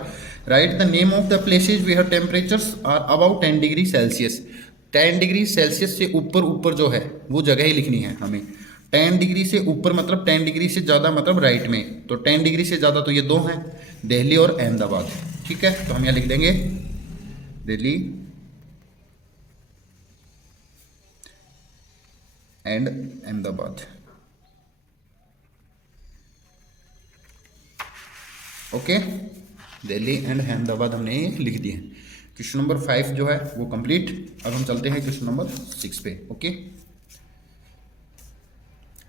write the name of the places where temperatures are about 10 degree Celsius. 10 degree Celsius से ऊपर जो है वो जगह ही लिखनी है हमें। 10 डिग्री से ऊपर मतलब 10 डिग्री से ज़्यादा मतलब राइट में, तो 10 डिग्री से ज़्यादा तो ये दो हैं, दिल्ली और अहमदाबाद, ठीक है। तो हम यहाँ लिख देंगे Delhi and Ahmedabad, okay. Delhi and Ahmedabad हमने लिख दिए। क्वेश्चन नंबर 5 जो है वो कंप्लीट। अब हम चलते हैं क्वेश्चन नंबर 6 पे, ओके।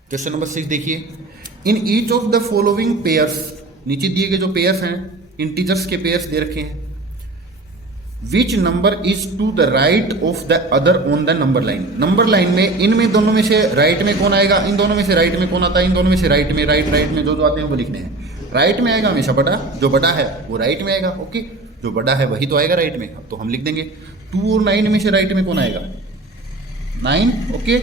क्वेश्चन नंबर 6 देखिए, in each of the following pairs, नीचे दिए गए जो पेयर्स हैं इंटीजर्स के पेयर्स दे रखे हैं, which number is to the right of the other on the number line. Number line में इनमें दोनों में से राइट में कौन आएगा, इन दोनों में से राइट में कौन आता है, इन दोनों में से राइट में, राइट में जो आते हैं वो लिखने हैं। राइट में आएगा हमेशा बड़ा, जो बड़ा है वो राइट में आएगा, ओके। जो बड़ा है वही तो आएगा राइट में। अब तो हम लिख देंगे 2 और 9 में से राइट में कौन आएगा, 9, ओके।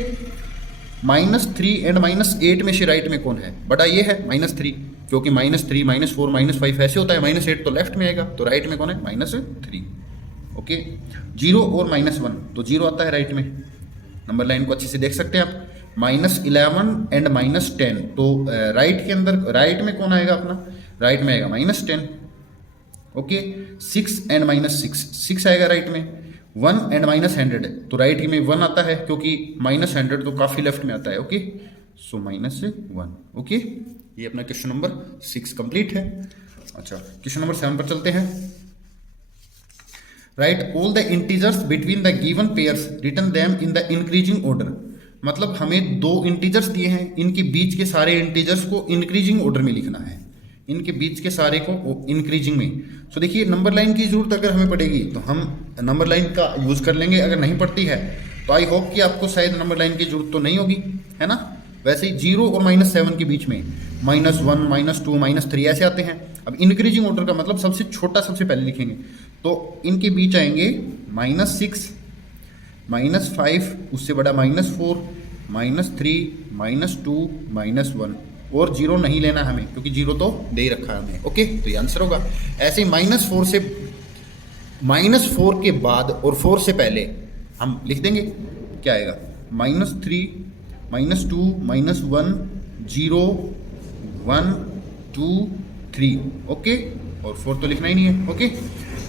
-3 एंड -8 में से राइट में कौन है, बड़ा ये है -3, क्योंकि -3, -4, -5 ऐसे होता है, -8 तो लेफ्ट में आएगा, तो राइट में कौन है -3, ओके। 0 और -1 तो 0 आता है राइट में, नंबर लाइन को अच्छे से देख सकते हैं आप। -11 एंड -10 तो राइट के अंदर राइट में कौन आएगा अपना, राइट में आएगा -10, ओके। 6 एंड -6 आएगा राइट में। 1 एंड -100 तो राइट में 1 आता है, क्योंकि -100 तो काफ़ी लेफ्ट में आता है, ओके। सो -1, ओके। ये अपना क्वेश्चन नंबर 6 कंप्लीट है। अच्छा, क्वेश्चन नंबर 7 पर चलते हैं। Write all the integers between the given pairs, written them in the increasing order. मतलब हमें 2 इंटीजर्स दिए हैं, इनके बीच के सारे इंटीजर्स को इंक्रीजिंग ऑर्डर में लिखना है, इनके बीच के सारे को इंक्रीजिंग में। सो देखिए नंबर लाइन की जरूरत अगर हमें पड़ेगी तो हम नंबर लाइन का यूज़ कर लेंगे, अगर नहीं पड़ती है तो आई होप कि आपको शायद नंबर लाइन की जरूरत तो नहीं होगी, है ना। वैसे ही 0 और -7 के बीच में -1, -2, -3 ऐसे आते हैं। अब इंक्रीजिंग ऑर्डर का मतलब सबसे छोटा सबसे पहले लिखेंगे, तो इनके बीच आएंगे -6, -5, उससे बड़ा -4, -3, -2, -1, और 0 नहीं लेना हमें, क्योंकि 0 तो दे ही रखा है हमें, ओके। तो ये आंसर होगा। ऐसे ही -4 के बाद और 4 से पहले हम लिख देंगे, क्या आएगा, -3, -2, -1, 0, 1, 2, 3, ओके। और 4 तो लिखना ही नहीं है, ओके।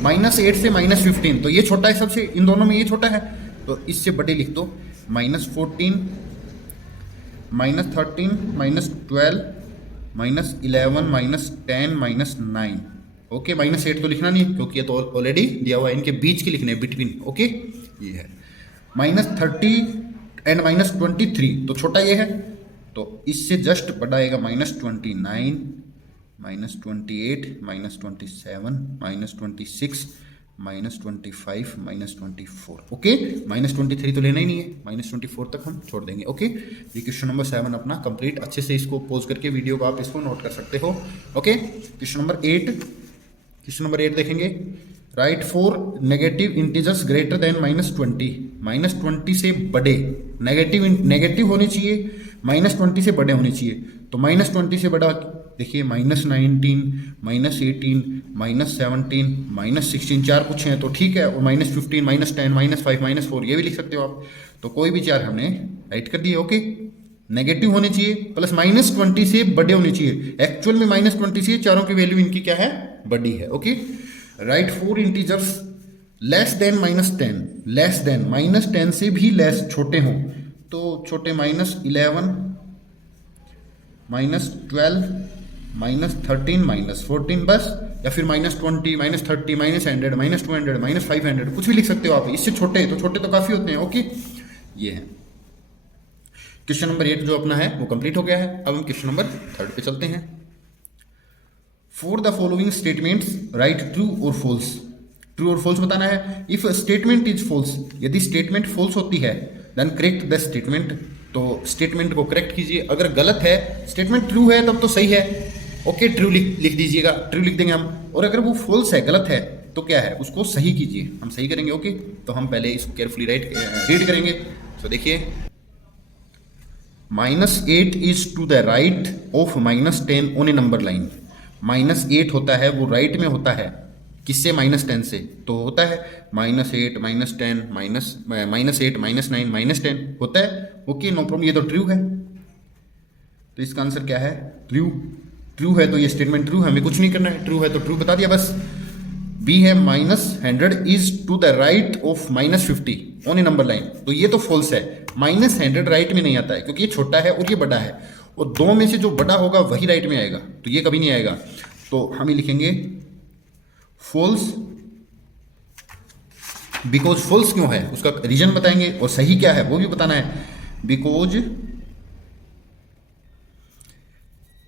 -8 से -15 तो ये छोटा है सबसे, इन दोनों में ये छोटा है, तो इससे बड़े लिख दो। -14, -13, -12, -11, -10, -9, ओके। -8 तो लिखना नहीं है, क्योंकि ये तो ऑलरेडी दिया हुआ है, इनके बीच के लिखने हैं, बिटवीन, ओके। ये है -30 एंड -23 तो छोटा ये है, तो इससे जस्ट बड़ा आएगा -29, -28, -27, -26, -25, -24, ओके। -23 तो लेना ही नहीं है, -24 तक हम छोड़ देंगे, ओके। ये क्वेश्चन नंबर 7 अपना कंप्लीट। अच्छे से इसको पॉज करके वीडियो को आप इसको नोट कर सकते हो, ओके। क्वेश्चन नंबर 8 देखेंगे। Right four negative integers greater than -20, -20 से बड़े, नेगेटिव होने चाहिए, -20 से बड़े होने चाहिए। तो -20 से बड़ा देखिए -19, -18, -17, -16 चार पूछे हैं तो ठीक है, और -15, -10, -5, -4 ये भी लिख सकते हो आप। तो कोई भी चार हमने राइट कर दिए। ओके, नेगेटिव होने चाहिए प्लस -20 से बड़े होने चाहिए। एक्चुअल में -20 से चारों की वैल्यू इनकी क्या है, बड़ी है। Okay, right four integers less than -10, less than -10 से भी लेस छोटे हों, तो छोटे -11, -12, -13, -14 बस, या फिर -20, -30, -100, -200, -500 कुछ भी लिख सकते हो आप। इससे छोटे तो छोटे तो काफ़ी होते हैं। ओके, ये है क्वेश्चन नंबर 8 जो अपना है वो कंप्लीट हो गया है। अब हम क्वेश्चन नंबर 3 पे चलते हैं। For the following statements right true और फॉल्स। ट्रू और फॉल्स बताना है। इफ स्टेटमेंट इज फॉल्स, यदि स्टेटमेंट फॉल्स होती है, देन करेक्ट द स्टेटमेंट, तो स्टेटमेंट को करेक्ट कीजिए। अगर गलत है, स्टेटमेंट ट्रू है तब तो सही है, ओके ट्रू लिख दीजिएगा, ट्रू लिख देंगे हम। और अगर वो फॉल्स है, गलत है, तो क्या है, उसको सही कीजिए, हम सही करेंगे। ओके, तो हम पहले इसको केयरफुली रीड करेंगे। तो देखिए, -8 is to the right of -10 on a number line. -8 होता है वो राइट में होता है, किससे, -10 से, तो होता है -8, -10, -8, -9, -10 होता है। ओके, नो प्रॉब्लम, ये तो ट्रू है, तो इसका आंसर क्या है, ट्रू। ट्रू है तो ये स्टेटमेंट ट्रू है, हमें कुछ नहीं करना है, ट्रू है तो ट्रू बता दिया बस। बी है -100 is to the right of -50 on a number line, तो ये तो फॉल्स है। -100 राइट में नहीं आता है क्योंकि ये छोटा है और ये बड़ा है, और दो में से जो बड़ा होगा वही राइट में आएगा, तो ये कभी नहीं आएगा। तो हम लिखेंगे फॉल्स, बिकॉज फॉल्स क्यों है उसका रीजन बताएंगे, और सही क्या है वो भी बताना है। Because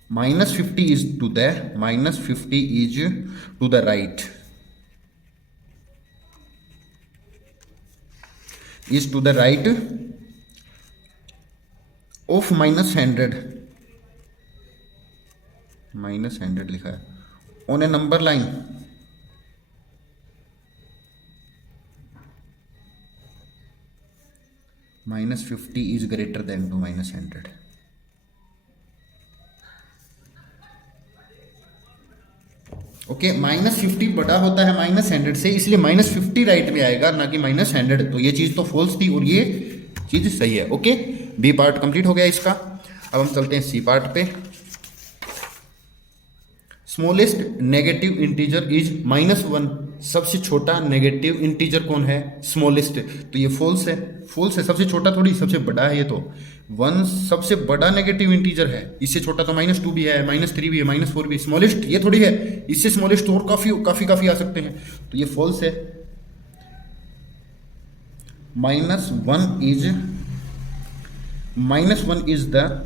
-50 is to the right, is to the right of -100 लिखा है on a number line -50 is greater than to -100। Okay, -50 बड़ा होता है -100 से, इसलिए -50 राइट में आएगा, ना कि -100। तो ये चीज़ तो फॉल्स थी और ये चीज़ सही है। ओके, बी पार्ट कंप्लीट हो गया इसका। अब हम चलते हैं सी पार्ट पे। Smallest negative integer is -1। सबसे छोटा नेगेटिव इंटीजर कौन है, स्मॉलेस्ट, तो ये फॉल्स है। फॉल्स है, सबसे छोटा थोड़ी, सबसे बड़ा है ये तो। 1 सबसे बड़ा नेगेटिव इंटीजर है, इससे छोटा तो -2 भी है, -3 भी है, -4 भी है। स्मॉलेस्ट ये थोड़ी है, इससे स्मॉलेस्ट और काफी आ सकते हैं, तो ये फॉल्स है। -1 is the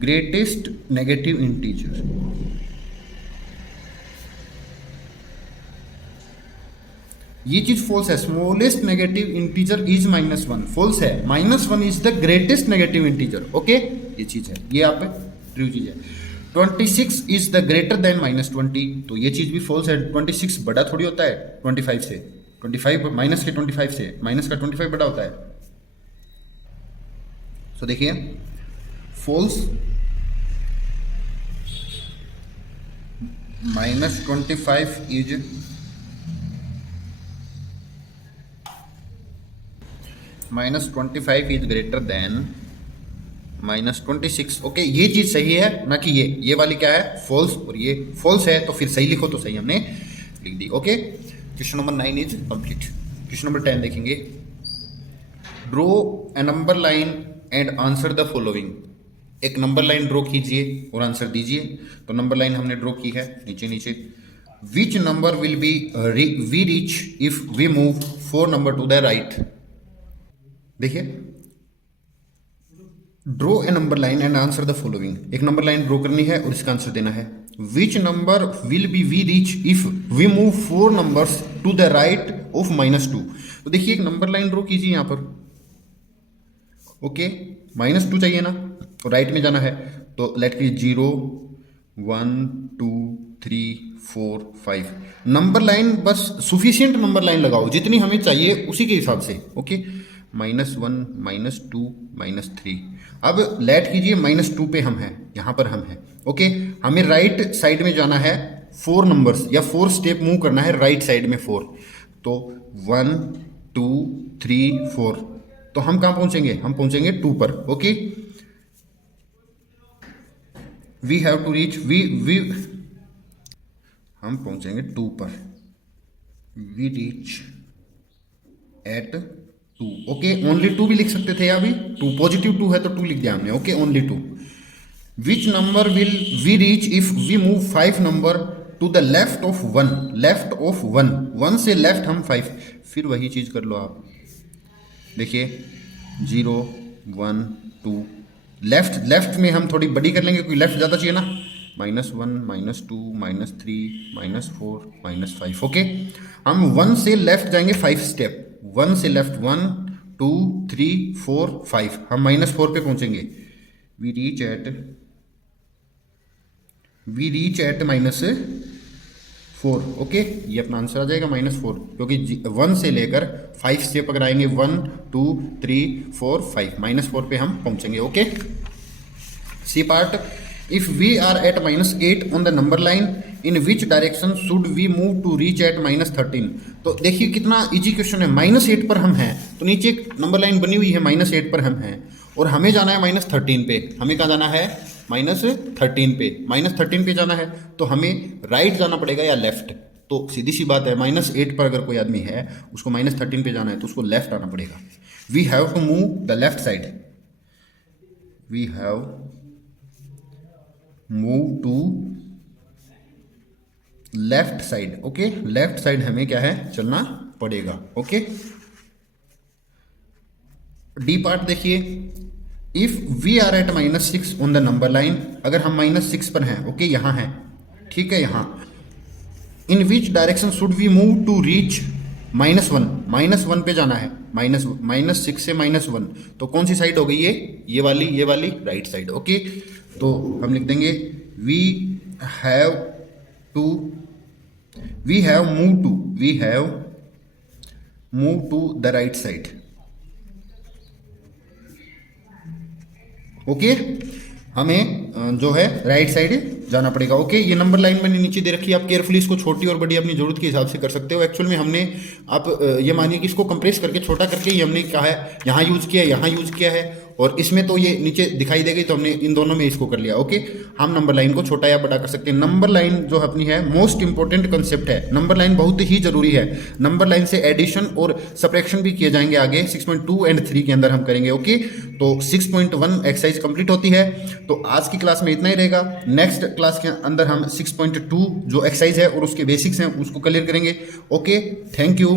greatest negative integer. ये चीज फॉल्स है। Smallest negative integer is -1, false है। -1 is the greatest negative integer. Okay, ये चीज है, ये आप ट्रू चीज है। 26 इज द ग्रेटर देन -20, तो ये चीज भी फॉल्स है। 26 बड़ा थोड़ी होता है 25 से, 25 माइनस के 25 से, माइनस का 25 बड़ा होता है। तो देखिए false, -25 is -25 is greater than -26। Okay, ये चीज सही है, ना कि ये वाली क्या है, फॉल्स, और ये फॉल्स है, तो फिर सही लिखो, तो सही हमने लिख दी। Okay, question number 9 is complete. Question number 10 देखेंगे। Draw a number line and answer the following. एक नंबर लाइन ड्रॉ कीजिए और आंसर दीजिए। तो नंबर लाइन हमने ड्रॉ की है, नीचे which number will be we reach if we move 4 number to the right. देखिए, draw a number line and answer the following. एक नंबर लाइन ड्रॉ करनी है और इसका आंसर देना है। Which number will be we reach if we move 4 numbers to the right of -2। तो देखिए, एक नंबर लाइन ड्रॉ कीजिए यहां पर। ओके, -2 चाहिए ना, तो राइट में जाना है, तो लेट की 0 1 2 3 4 5 नंबर लाइन बस सुफिशियंट नंबर लाइन लगाओ, जितनी हमें चाहिए उसी के हिसाब से। ओके, -1 -2 -3। अब लेट कीजिए -2 पे हम हैं, यहाँ पर हम हैं। ओके, हमें राइट साइड में जाना है 4 नंबर्स या 4 स्टेप मूव करना है राइट साइड में 4। तो 1 2 3 4, तो हम कहाँ पहुंचेंगे? हम पहुंचेंगे 2 पर। Okay, we have to reach we हम पहुंचेंगे 2 पर। We reach at 2। Okay, only 2 भी लिख सकते थे अभी, 2 पॉजिटिव 2 है तो 2 लिख दिया हमने। Okay, only 2। Which number will we reach if we move 5 number to the left of 1? Left of 1, 1 से लेफ्ट हम 5। फिर वही चीज कर लो आप, देखिए 0 1 2। लेफ्ट में हम थोड़ी बड़ी कर लेंगे, क्योंकि लेफ्ट ज़्यादा चाहिए ना। -1 -2 -3 -4 -5। ओके, हम 1 से लेफ्ट जाएंगे 5 स्टेप। 1 से लेफ्ट 1 2 3 4 5, हम -4 पे पहुंचेंगे। We reach eight -4। ओके, ये अपना आंसर आ जाएगा -4, क्योंकि 1 से लेकर 5 स्टेप अगर आएंगे 1 2 3 4 5, -4 पे हम पहुंचेंगे। Okay, C part, if we are at -8 on the number line, in which direction should we move to reach at -13? तो देखिए कितना इजी क्वेश्चन है। -8 पर हम हैं, तो नीचे एक नंबर लाइन बनी हुई है, -8 पर हम हैं और हमें जाना है -13 पे। हमें कहाँ जाना है? -13 पे। -13 पे जाना है तो हमें राइट जाना पड़ेगा या लेफ्ट? तो सीधी सी बात है, -8 पर अगर कोई आदमी है, उसको -13 पे जाना है तो उसको लेफ्ट आना पड़ेगा। We have to move the left side. We have move to left side. Okay, left side हमें क्या है? चलना पड़ेगा। ओके, डी पार्ट देखिए, if we are at -6 on the number line, अगर हम -6 पर हैं। ओके, यहाँ हैं, ठीक है, यहाँ। In which direction should we move to reach -1? -1 पे जाना है, -6 से -1, तो कौन सी साइड हो गई ये वाली राइट साइड। ओके, तो हम लिख देंगे we have move to the right side. Okay, हमें जो है राइट साइड जाना पड़ेगा। ओके, ये नंबर लाइन मैंने नीचे दे रखी है, आप केयरफुली इसको छोटी और बड़ी अपनी जरूरत के हिसाब से कर सकते हो। एक्चुअल में हमने आप ये मानिए कि इसको कंप्रेस करके छोटा करके ही हमने क्या है यहाँ यूज किया, यहाँ यूज किया है, और इसमें तो ये नीचे दिखाई देगी, तो हमने इन दोनों में इसको कर लिया। ओके, हम नंबर लाइन को छोटा या बड़ा कर सकते हैं। नंबर लाइन जो अपनी है मोस्ट इंपॉर्टेंट कंसेप्ट है। नंबर लाइन बहुत ही जरूरी है। नंबर लाइन से एडिशन और सब्ट्रैक्शन भी किए जाएंगे आगे 6.2 एंड 3 के अंदर हम करेंगे। ओके, तो 6.1 एक्सरसाइज कंप्लीट होती है। तो आज की क्लास में इतना ही रहेगा। नेक्स्ट क्लास के अंदर हम 6.2 जो एक्सरसाइज है और उसके बेसिक्स हैं उसको क्लियर करेंगे। Okay, thank you.